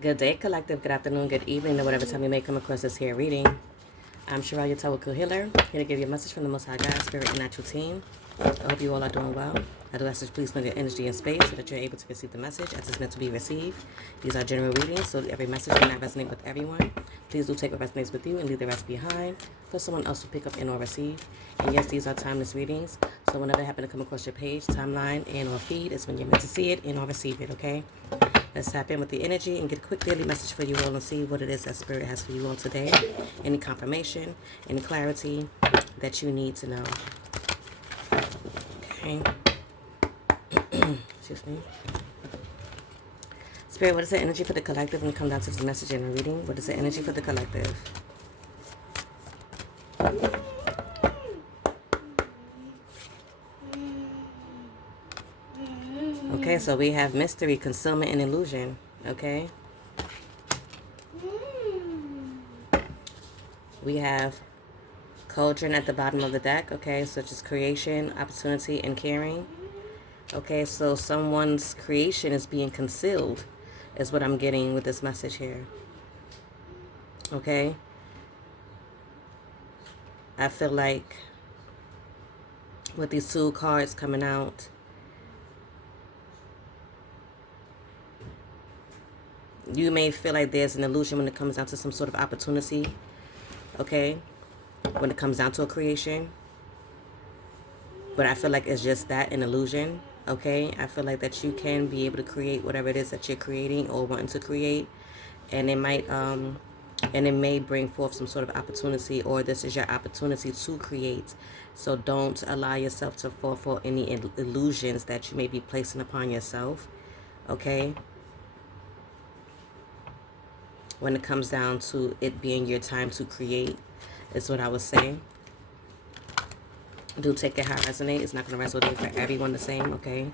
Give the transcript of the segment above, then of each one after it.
Good day, collective. Good afternoon, good evening, or whatever time you may come across this here reading. I'm Sherelle, your Tawakul Healer, here to give you a message from the Most High God, Spirit, and Natural Team. I hope you all are doing well. I do ask that you please know your energy and space so that you're able to receive the message as it's meant to be received. These are general readings, so every message may not resonate with everyone. Please do take what resonates with you and leave the rest behind for someone else to pick up and or receive. And yes, these are timeless readings, so whenever they happen to come across your page, timeline, and or feed, it's when you're meant to see it and or receive it, okay? Let's tap in with the energy and get a quick daily message for you all and see what it is that Spirit has for you all today. Any confirmation, any clarity that you need to know. Okay. Excuse me. Spirit, what is the energy for the collective when it comes down to this message in the reading? What is the energy for the collective? Okay, so we have mystery, concealment, and illusion. Okay. We have cauldron at the bottom of the deck. Okay, such as creation, opportunity, and caring. Okay, so someone's creation is being concealed, is what I'm getting with this message here. Okay. I feel like with these two cards coming out, you may feel like there's an illusion when it comes down to some sort of opportunity. Okay. When it comes down to a creation. But I feel like it's just that, an illusion. Okay. I feel like that you can be able to create whatever it is that you're creating or wanting to create. And it might, and it may bring forth some sort of opportunity, or this is your opportunity to create. So don't allow yourself to fall for any illusions that you may be placing upon yourself. Okay. When it comes down to it being your time to create, is what I would say. Do take it how it resonates. It's not going to resonate for everyone the same, okay?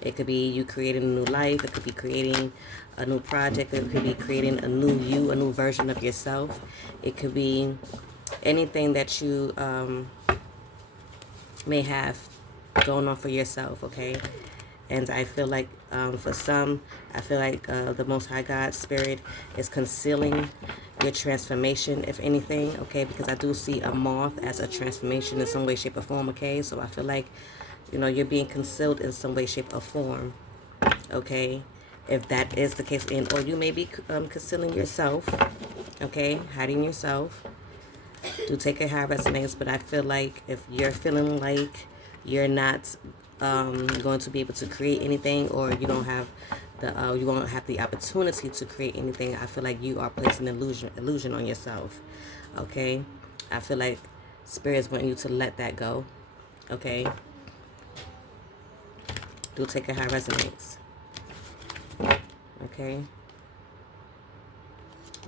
It could be you creating a new life. It could be creating a new project. It could be creating a new you, a new version of yourself. It could be anything that you may have going on for yourself, okay? And I feel like for some, I feel like the Most High God Spirit is concealing your transformation, if anything, okay? Because I do see a moth as a transformation in some way, shape, or form, okay? So I feel like, you know, you're being concealed in some way, shape, or form, okay? If that is the case, and or you may be concealing yourself, okay? Hiding yourself. Do take it how it resonates, but I feel like if you're feeling like you're not going to be able to create anything, or you don't have the you won't have the opportunity to create anything, I feel like you are placing illusion on yourself. Okay, I feel like Spirit's wanting you to let that go. Okay, do take it how it resonates. Okay.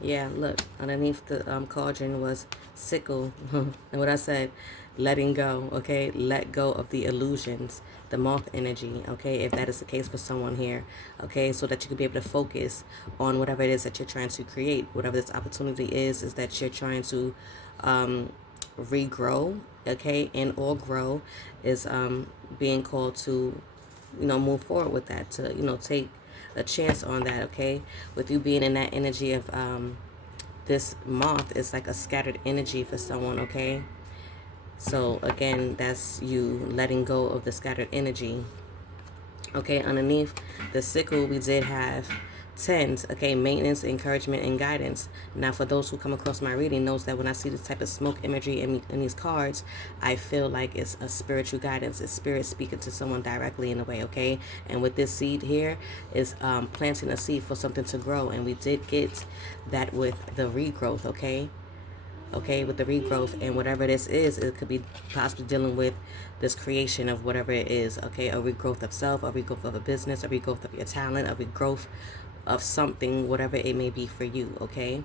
Yeah, look, underneath the cauldron was sickle. And what I said, letting go, okay? Let go of the illusions, the moth energy, okay? If that is the case for someone here, okay? So that you can be able to focus on whatever it is that you're trying to create. Whatever this opportunity is that you're trying to regrow, okay? And or grow is being called to, you know, move forward with that, to, you know, take a chance on that, okay? With you being in that energy of this moth is like a scattered energy for someone, okay? So again, that's you letting go of the scattered energy. Okay, underneath the sickle, we did have tens, okay, maintenance, encouragement, and guidance. Now, for those who come across my reading, knows that when I see this type of smoke imagery in these cards, I feel like it's a spiritual guidance. It's spirit speaking to someone directly in a way, okay? And with this seed here is planting a seed for something to grow, and we did get that with the regrowth, okay? Okay, with the regrowth, and whatever this is, it could be possibly dealing with this creation of whatever it is, okay? A regrowth of self, a regrowth of a business, a regrowth of your talent, a regrowth of something, whatever it may be for you, okay?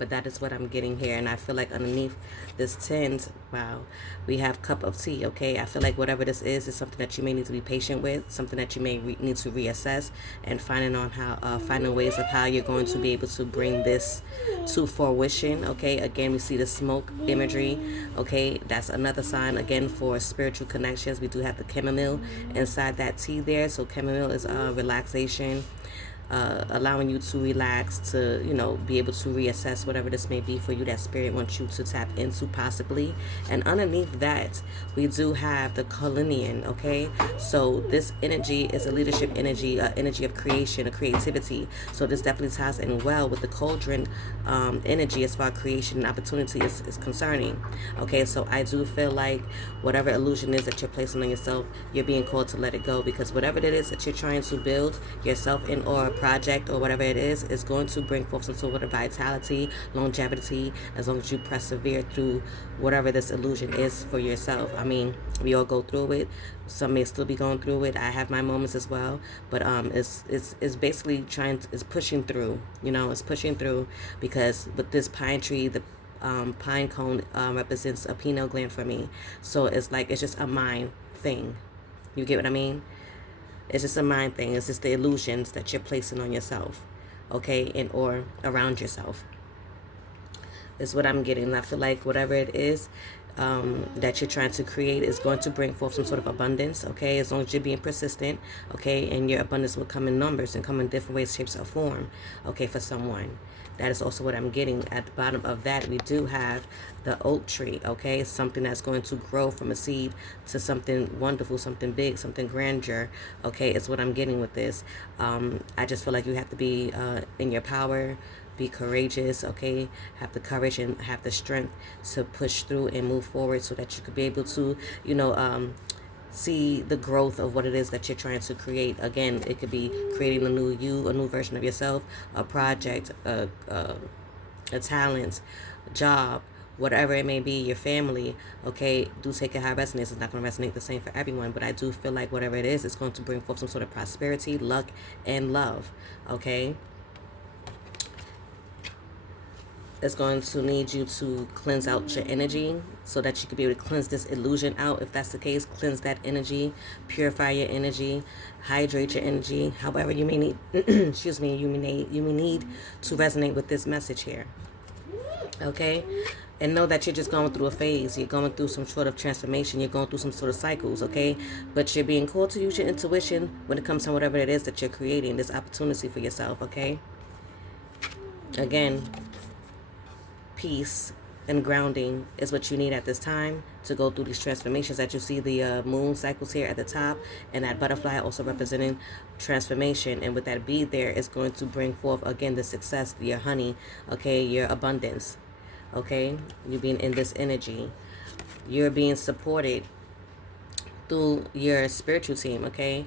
But that is what I'm getting here. And I feel like underneath this 10, wow, we have cup of tea, okay? I feel like whatever this is something that you may need to be patient with, something that you may need to reassess, and finding ways of how you're going to be able to bring this to fruition, okay? Again, we see the smoke imagery, okay? That's another sign, again, for spiritual connections. We do have the chamomile inside that tea there. So chamomile is relaxation, allowing you to relax, to, be able to reassess whatever this may be for you that spirit wants you to tap into possibly. And underneath that, we do have the Colinian, okay? So this energy is a leadership energy, energy of creation, a creativity. So this definitely ties in well with the cauldron energy as far as creation and opportunity is concerning. Okay, so I do feel like whatever illusion is that you're placing on yourself, you're being called to let it go, because whatever it is that you're trying to build yourself in, or project, or whatever it is going to bring forth some sort of vitality, longevity, as long as you persevere through whatever this illusion is for yourself. I mean, we all go through it. Some may still be going through it. I have my moments as well, but it's basically it's pushing through. It's pushing through, because with this pine tree, the pine cone represents a pineal gland for me. So it's just a mind thing. You get what I mean? It's just a mind thing. It's just the illusions that you're placing on yourself, okay, and or around yourself. Is what I'm getting. I feel like whatever it is that you're trying to create is going to bring forth some sort of abundance, okay, as long as you're being persistent, okay, and your abundance will come in numbers and come in different ways, shapes, or form, okay, for someone. That is also what I'm getting. At the bottom of that, we do have the oak tree, okay? Something that's going to grow from a seed to something wonderful, something big, something grandeur, okay, is what I'm getting with this. I just feel like you have to be in your power, be courageous, okay? Have the courage and have the strength to push through and move forward, so that you could be able to, see the growth of what it is that you're trying to create. Again, it could be creating a new you, a new version of yourself, a project, a talent, a job, whatever it may be, your family, okay? Do take it how it resonates. It's not going to resonate the same for everyone, but I do feel like whatever it is, it's going to bring forth some sort of prosperity, luck, and love, okay? It's going to need you to cleanse out your energy, so that you can be able to cleanse this illusion out. If that's the case, cleanse that energy, purify your energy, hydrate your energy. However you may need, excuse me, you may need to resonate with this message here. Okay? And know that you're just going through a phase. You're going through some sort of transformation. You're going through some sort of cycles, okay? But you're being called to use your intuition when it comes to whatever it is that you're creating, this opportunity for yourself, okay? Again, peace and grounding is what you need at this time to go through these transformations. That you see the moon cycles here at the top, and that butterfly also representing transformation. And with that bead there, it's going to bring forth, again, the success, your honey, okay, your abundance, okay? You being in this energy, you're being supported through your spiritual team, okay?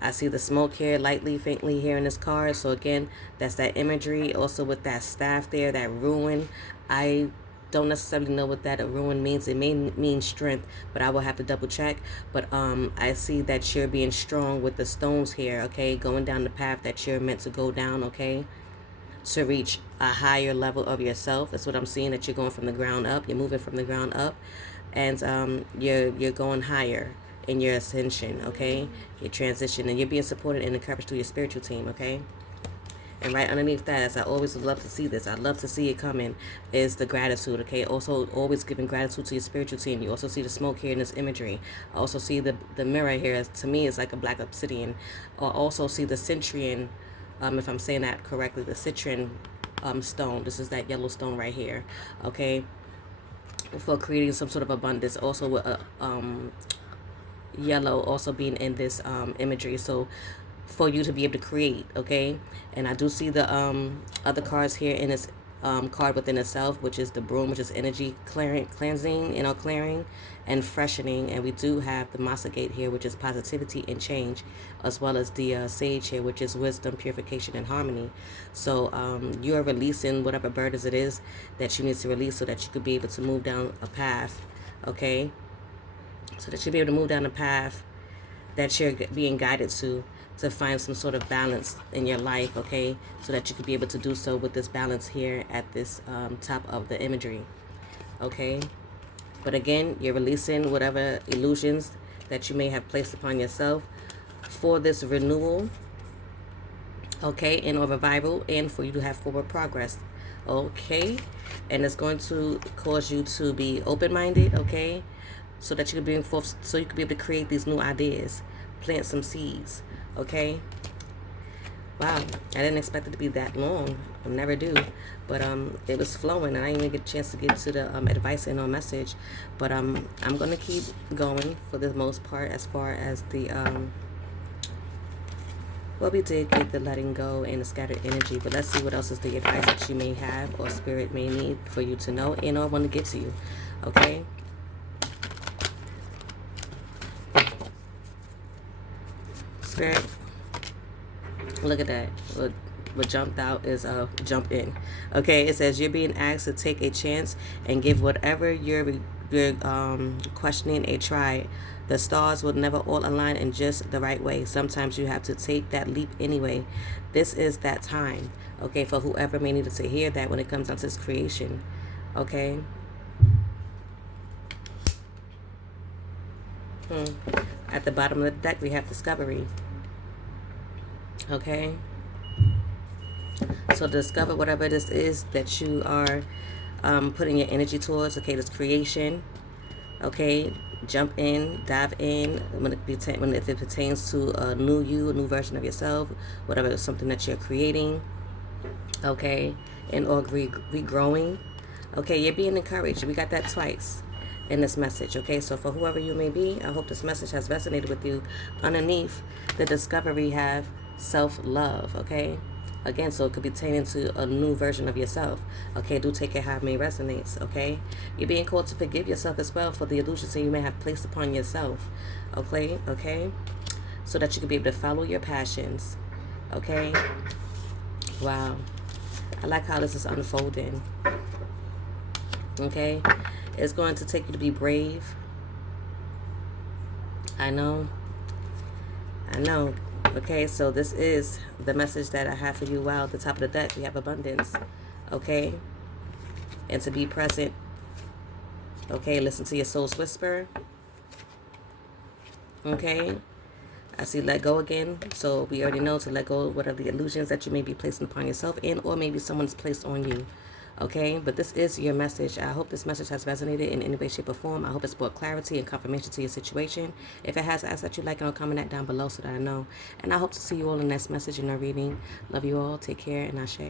I see the smoke here, lightly, faintly here in this card. So again, that's that imagery. Also with that staff there, that ruin. I don't necessarily know what that ruin means. It may mean strength, but I will have to double check. But I see that you're being strong with the stones here, okay? Going down the path that you're meant to go down, okay? To reach a higher level of yourself. That's what I'm seeing, that you're going from the ground up. You're moving from the ground up. And you're going higher in your ascension, okay? Your transition, and you're being supported and encouraged through your spiritual team, okay? And right underneath that, as I always love to see this, I love to see it coming, is the gratitude, okay? Also, always giving gratitude to your spiritual team. You also see the smoke here in this imagery. I also see the mirror here. To me, it's like a black obsidian. Or also see the citrian, if I'm saying that correctly, the citrian stone. This is that yellow stone right here, okay? For creating some sort of abundance. Also with yellow also being in this imagery, so for you to be able to create, okay? And I do see the other cards here in this card within itself, which is the broom, which is energy cleansing, clearing and freshening. And we do have the Masagate here, which is positivity and change, as well as the sage here, which is wisdom, purification, and harmony. So you're releasing whatever burdens it is that you need to release, so that you could be able to move down a path, okay? So that you'll be able to move down the path that you're being guided to to find some sort of balance in your life, okay, so that you could be able to do so with this balance here at this top of the imagery, okay. But again, you're releasing whatever illusions that you may have placed upon yourself for this renewal, okay, and or revival, and for you to have forward progress, okay. And it's going to cause you to be open-minded, okay, so that you can bring forth, so you can be able to create these new ideas, plant some seeds, okay. Wow, I didn't expect it to be that long. I never do. But it was flowing, and I didn't even get a chance to get to the advice and no message. But I'm going to keep going for the most part as far as the... well, we did get the letting go and the scattered energy. But let's see what else is the advice that you may have or spirit may need for you to know and or want to give to you. Okay? Spirit... look at that. What jumped out is jump in. Okay, it says you're being asked to take a chance and give whatever you're questioning a try. The stars will never all align in just the right way. Sometimes you have to take that leap anyway. This is that time. Okay, for whoever may need to hear that when it comes down to this creation. Okay. At the bottom of the deck, we have discovery. Okay, so discover whatever this is that you are putting your energy towards. Okay, this creation. Okay, jump in, dive in if it pertains to a new you, a new version of yourself, whatever is something that you're creating. Okay, and or regrowing. Okay, you're being encouraged. We got that twice in this message. Okay, so for whoever you may be, I hope this message has resonated with you. Underneath the discovery have self-love, okay? Again, so it could be pertaining to a new version of yourself. Okay, do take it how it may resonate, okay? You're being called to forgive yourself as well for the illusions that you may have placed upon yourself, okay? So that you can be able to follow your passions, okay? Wow. I like how this is unfolding, okay? It's going to take you to be brave. I know. Okay, so this is the message that I have for you. Wow, at the top of the deck, we have abundance. Okay? And to be present. Okay, listen to your soul's whisper. Okay? I see let go again. So we already know to let go of whatever the illusions that you may be placing upon yourself and or maybe someone's placed on you. Okay, but this is your message. I hope this message has resonated in any way, shape, or form. I hope it's brought clarity and confirmation to your situation. If it has, ask that you like and comment that down below so that I know. And I hope to see you all in the next message in our reading. Love you all. Take care, and Ashe.